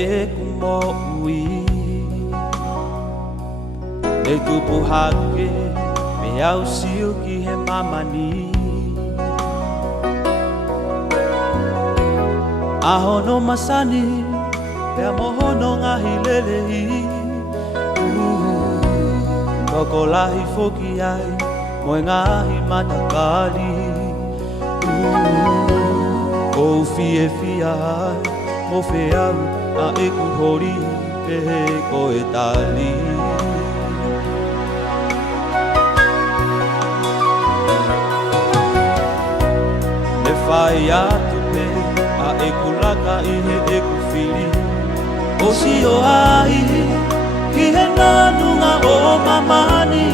e kumo ui e tupu hake me au siu ki he mamani ahono masani pe mohono ngahi lelehi Koko lahi foki ai moe ngahi matakali O fie fia ai mo feau a eku hori te he ko e tali E whai atu pe a eku laka i he eku whiri O si o ai ki he nanunga o mamani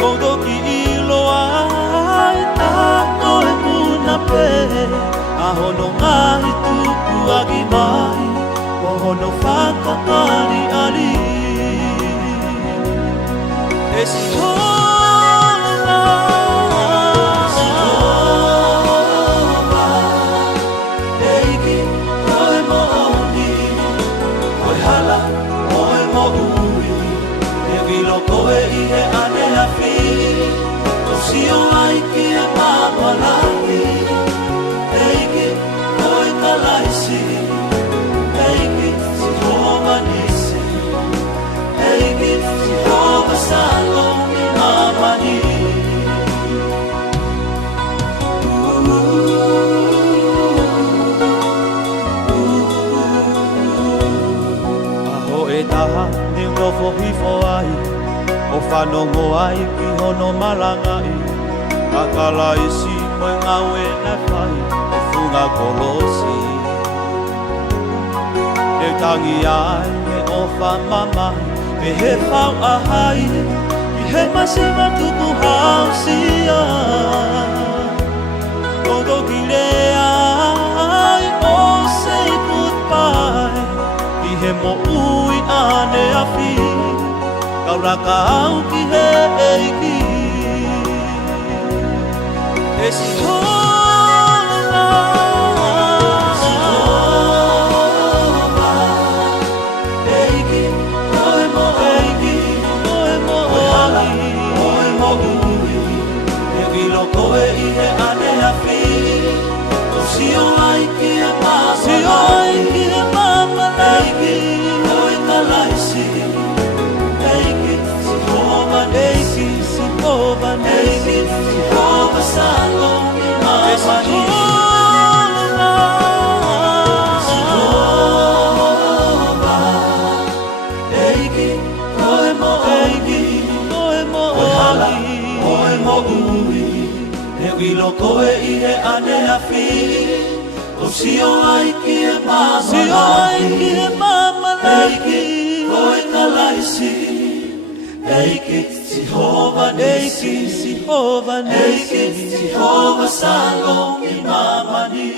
Kodo ki ilo ai tako e puna pe Ahono ngahi tuku agi mai Kohono whakakari ali E si hola Eiki koe mo oni Koe hala koe mo ui E wilo koe i he ane a whi O si o ai ki e mātua lahi Eiki koe kalaisi Eiki si hova nisi Eiki si hova salo i mamani Aho e taha ni unofo hifo ai O whanongo ai ki hono malangai Kakala isi moe ngau e na whai E whunga kolosi E tangi ai e ofa mamai E he whau ahai I he masima tuku hausia Kodo ki rea ai o say goodbye I he mo ui ane a whi Kauraka au ki he eiki E si hola Si hova Eiki koe mo eiki Koe mo hala koe mo ui E wilo koe i he ane a whi O si o ai ki e mama Si o ai ki e mama Eiki koe kalaisi Eiki si hova Eiki si hova Eiki si hova salo i mamani Si hova Eiki koe mo eiki Koe mo hala koe mo ui E wilo koe i he ane a whi O si o ai ki e mama Si o ai ki e mama Eiki koe kalaisi Eiki si hova nisi Eiki si hova salo i mamani